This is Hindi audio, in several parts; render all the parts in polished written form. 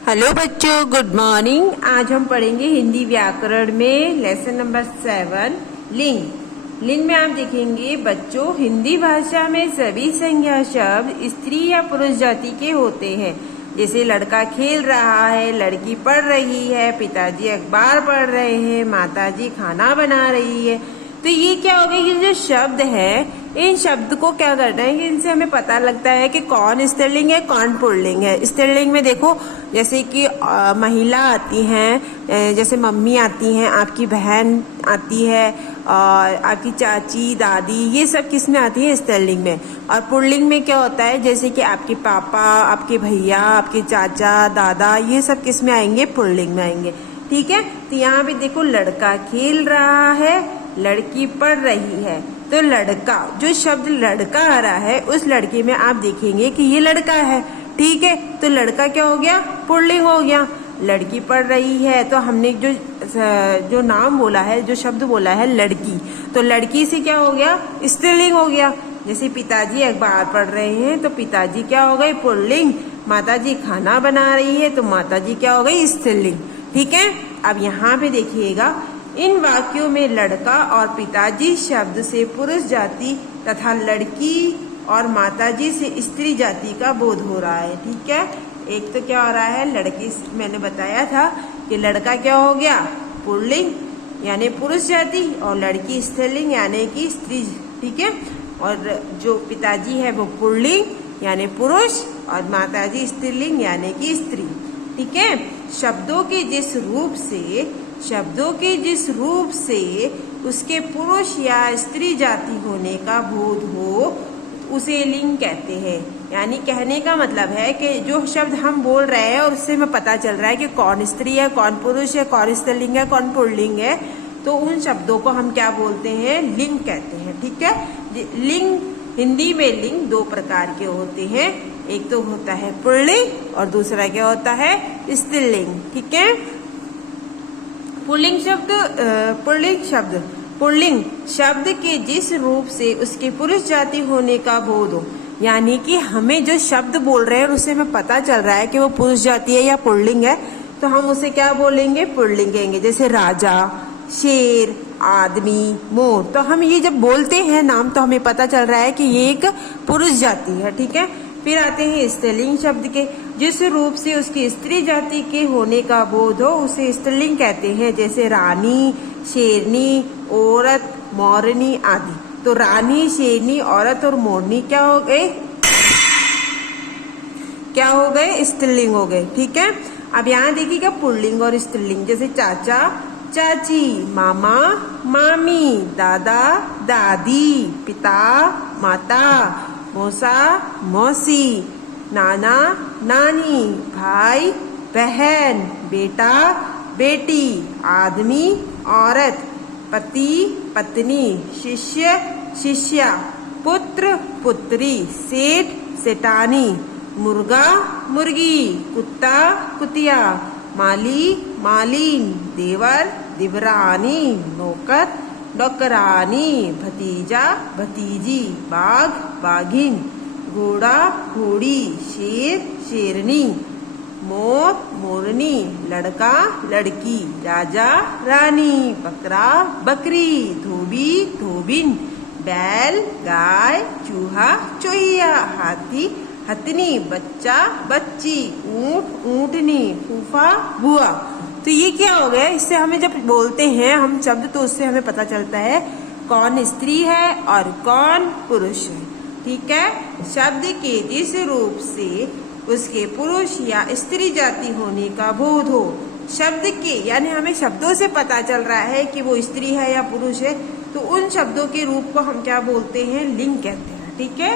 हेलो बच्चों, गुड मॉर्निंग। आज हम पढ़ेंगे हिंदी व्याकरण में लेसन नंबर 7 लिंग। लिंग में आप देखेंगे बच्चों, हिंदी भाषा में सभी संज्ञा शब्द स्त्री या पुरुष जाति के होते हैं। जैसे लड़का खेल रहा है, लड़की पढ़ रही है, पिताजी अखबार पढ़ रहे हैं, माताजी खाना बना रही है। तो ये क्या हो गया, ये जो शब्द है, इन शब्द को क्या करना है कि इनसे हमें पता लगता है कि कौन स्त्रीलिंग है, कौन पुल्लिंग है। स्त्रीलिंग में देखो, जैसे कि महिला आती हैं, जैसे मम्मी आती हैं, आपकी बहन आती है, और आपकी चाची, दादी, ये सब किस में आती है? स्त्रीलिंग में। और पुल्लिंग में क्या होता है, जैसे कि आपके पापा, आपके भैया, आपके चाचा, दादा, ये सब किस में आएंगे? पुल्लिंग में आएंगे। ठीक है। तो यहाँ पे देखो, लड़का खेल रहा है, लड़की पढ़ रही है। तो लड़का, जो शब्द लड़का आ रहा है, उस लड़के में आप देखेंगे कि ये लड़का है। ठीक है। तो लड़का क्या हो गया? पुल्लिंग हो गया। लड़की पढ़ रही है, तो हमने जो नाम बोला है, जो शब्द बोला है लड़की, तो लड़की से क्या हो गया? स्त्रीलिंग हो गया। जैसे पिताजी अखबार पढ़ रहे हैं, तो पिताजी क्या हो गए? पुल्लिंग। माताजी खाना बना रही है, तो माताजी क्या हो गई? स्त्रीलिंग। ठीक है। अब यहाँ पे देखिएगा, इन वाक्यों में लड़का और पिताजी शब्द से पुरुष जाति तथा लड़की और माताजी से स्त्री जाति का बोध हो रहा है। ठीक है। एक तो क्या हो रहा है, लड़की, मैंने बताया था कि लड़का क्या हो गया? पुल्लिंग यानी पुरुष जाति, और लड़की स्त्रीलिंग यानी कि स्त्री। ठीक है। और जो पिताजी है वो पुल्लिंग यानी पुरुष, और माताजी स्त्रीलिंग यानी कि स्त्री। ठीक है। शब्दों के जिस रूप से उसके पुरुष या स्त्री जाति होने का बोध हो, उसे लिंग कहते हैं। यानी कहने का मतलब है कि जो शब्द हम बोल रहे हैं और उससे हमें पता चल रहा है कि कौन स्त्री है, कौन पुरुष है, कौन स्त्रीलिंग है, कौन पुल्लिंग है, तो उन शब्दों को हम क्या बोलते हैं? लिंग कहते हैं। ठीक है। लिंग, हिंदी में लिंग दो प्रकार के होते हैं। एक तो होता है पुल्लिंग और दूसरा क्या होता है? स्त्रीलिंग। ठीक है। पुल्लिंग शब्द के जिस रूप से उसके पुरुष जाति होने का बोध हो, यानी कि हमें जो शब्द बोल रहे हैं उससे हमें पता चल रहा है कि वो पुरुष जाति है या पुल्लिंग है, तो हम उसे क्या बोलेंगे? पुल्लिंग कहेंगे। जैसे राजा, शेर, आदमी, मोर, तो हम ये जब बोलते हैं नाम, तो हमें पता चल रहा है कि ये एक पुरुष जाति है। ठीक है। फिर आते हैं स्त्रीलिंग शब्द के, जिस रूप से उसकी स्त्री जाति के होने का बोध हो, उसे स्त्रीलिंग कहते हैं। जैसे रानी, शेरनी, औरत, मोरनी आदि। तो रानी, शेरनी, औरत और मोरनी क्या हो गए? स्त्रीलिंग हो गए। ठीक है। अब यहाँ देखिएगा पुल्लिंग और स्त्रीलिंग, जैसे चाचा, चाची, मामा, मामी, दादा, दादी, पिता, माता, मौसा, मौसी, नाना, नानी, भाई, बहन, बेटा, बेटी, आदमी, औरत, पति, पत्नी, शिष्य, शिष्या, पुत्र, पुत्री, सेठ, सेठानी, मुर्गा, मुर्गी, कुत्ता, कुतिया, माली, मालिन, देवर, देवरानी, नौकर, नौकरानी, भतीजा, भतीजी, बाघ, बाघिन, घोड़ा, घोड़ी, शेर, शेरनी, मोर, मोरनी, लड़का, लड़की, राजा, रानी, बकरा, बकरी, धोबी, धोबिन, बैल, गाय, चूहा, चूहिया, हाथी, हथनी, बच्चा, बच्ची, ऊंट, ऊंटनी, फूफा, बुआ। तो ये क्या हो गया? इससे हमें जब बोलते हैं हम शब्द, तो उससे हमें पता चलता है कौन स्त्री है और कौन पुरुष है। ठीक है। शब्द के जिस रूप से उसके पुरुष या स्त्री जाति होने का बोध हो, शब्द के, यानी हमें शब्दों से पता चल रहा है कि वो स्त्री है या पुरुष है, तो उन शब्दों के रूप को हम क्या बोलते हैं? लिंग कहते हैं। ठीक है।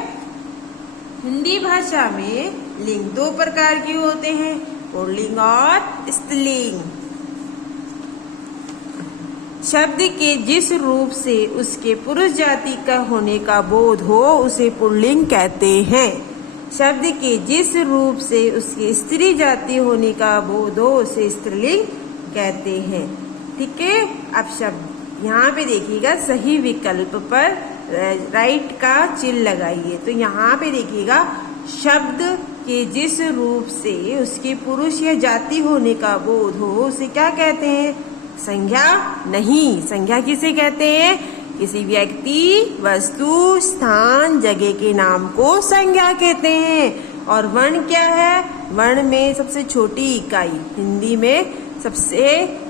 हिंदी भाषा में लिंग दो प्रकार के होते हैं, पुल्लिंग और स्त्रीलिंग। शब्द के जिस रूप से उसके पुरुष जाति का होने का बोध हो, उसे पुल्लिंग कहते हैं। शब्द के जिस रूप से उसके स्त्री जाति होने का बोध हो, उसे स्त्रीलिंग कहते हैं। ठीक है। अब शब्द यहाँ पे देखिएगा, सही विकल्प पर राइट का चिन्ह लगाइए। तो यहाँ पे देखिएगा, शब्द कि जिस रूप से उसके पुरुष या जाति होने का बोध हो उसे क्या कहते हैं? संज्ञा नहीं। संज्ञा किसे कहते हैं? किसी व्यक्ति, वस्तु, स्थान, जगह के नाम को संज्ञा कहते हैं। और वर्ण क्या है? वर्ण में सबसे छोटी इकाई, हिंदी में सबसे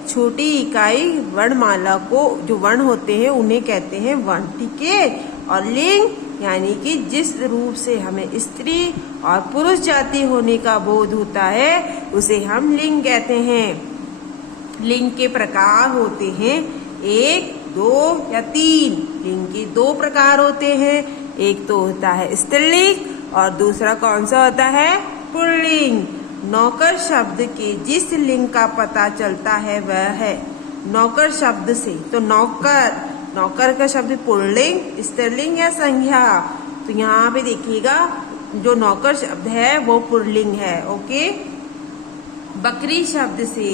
छोटी इकाई वर्णमाला को जो वर्ण होते हैं उन्हें कहते हैं वर्ण, ठीक है। और लिंग यानी कि जिस रूप से हमें स्त्री और पुरुष जाति होने का बोध होता है उसे हम लिंग कहते हैं। लिंग के प्रकार होते हैं 1, 2 या 3। लिंग के 2 प्रकार होते हैं, एक तो होता है स्त्रीलिंग और दूसरा कौन सा होता है? पुल्लिंग। नौकर शब्द के जिस लिंग का पता चलता है वह है नौकर शब्द से। तो नौकर का शब्द पुल्लिंग, स्त्रीलिंग या संज्ञा। तो यहाँ पे देखिएगा जो नौकर शब्द है वो पुल्लिंग है, ओके। बकरी शब्द से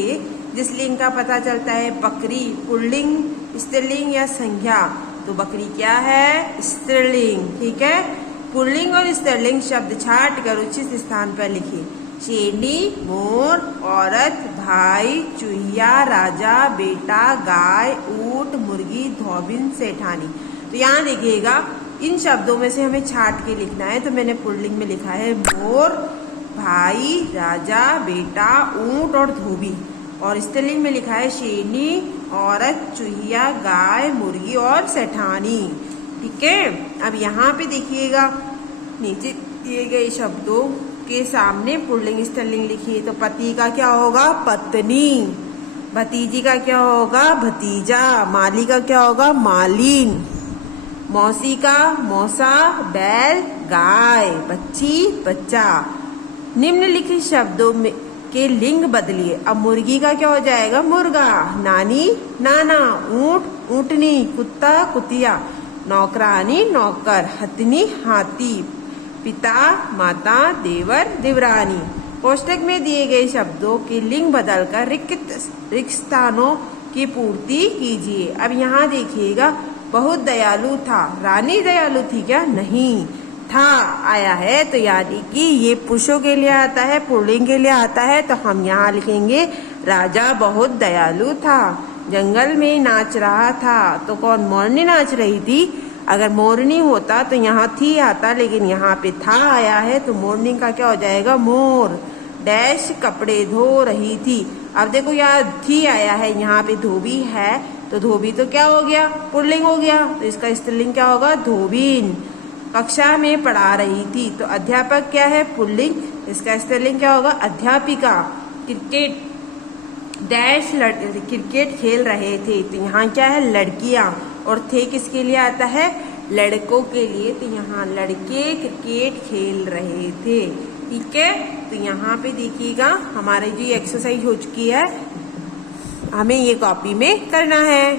जिस लिंग का पता चलता है बकरी, पुल्लिंग, स्त्रीलिंग या संज्ञा। तो बकरी क्या है? स्त्रीलिंग, ठीक है। पुल्लिंग और स्त्रीलिंग शब्द छाट कर उचित स्थान पर लिखिए। शेरनी, मोर, औरत, भाई, चूहिया, राजा, बेटा, गाय, ऊंट, मुर्गी, धोबिन, सेठानी। तो यहाँ देखिएगा इन शब्दों में से हमें छाट के लिखना है। तो मैंने पुल्लिंग में लिखा है मोर, भाई, राजा, बेटा, ऊंट और धोबी। और स्त्रीलिंग में लिखा है शेरनी, औरत, चूहिया, गाय, मुर्गी और सेठानी, ठीक है। अब यहाँ पे देखिएगा नीचे दिए गए शब्दों के सामने पुल्लिंग स्त्रीलिंग लिखिए। तो पति का क्या होगा? पत्नी। भतीजी का क्या होगा? भतीजा। माली का क्या होगा? मालिन। मौसी का मौसा, बैल, गाय, बच्ची, बच्चा। निम्नलिखित शब्दों में के लिंग बदलिए। अब मुर्गी का क्या हो जाएगा? मुर्गा। नानी, नाना। ऊंट, ऊंटनी। कुत्ता, कुतिया। नौकरानी, नौकर। हथनी, हाथी। पिता, माता, देवर, देवरानी। कोष्टक में दिए गए शब्दों के लिंग बदलकर रिक्त स्थानों की पूर्ति कीजिए। अब यहाँ देखिएगा बहुत दयालु था। रानी दयालु थी क्या? नहीं। था आया है तो यानी कि ये पुरुषों के लिए आता है, पुल्लिंग के लिए आता है। तो हम यहाँ लिखेंगे राजा बहुत दयालु था। जंगल में नाच रहा था। तो कौन? मोरनी नाच रही थी। अगर मोरनी होता तो यहाँ थी आता, लेकिन यहाँ पे था आया है तो मोरनी का क्या हो जाएगा? मोर। डैश कपड़े धो रही थी। अब देखो यहाँ थी आया है, यहाँ पे धोबी है तो धोबी तो क्या हो गया? पुल्लिंग हो गया। तो इसका स्त्रीलिंग क्या होगा? धोबीन। कक्षा में पढ़ा रही थी। तो अध्यापक क्या है? पुल्लिंग। इसका स्त्रीलिंग क्या होगा? अध्यापिका। क्रिकेट डैश क्रिकेट खेल रहे थे। तो यहाँ क्या है? लड़कियां। और थे किसके लिए आता है? लड़कों के लिए। तो यहाँ लड़के क्रिकेट खेल रहे थे, ठीक है। तो यहाँ पे देखिएगा हमारी जो एक्सरसाइज हो चुकी है, हमें ये कॉपी में करना है।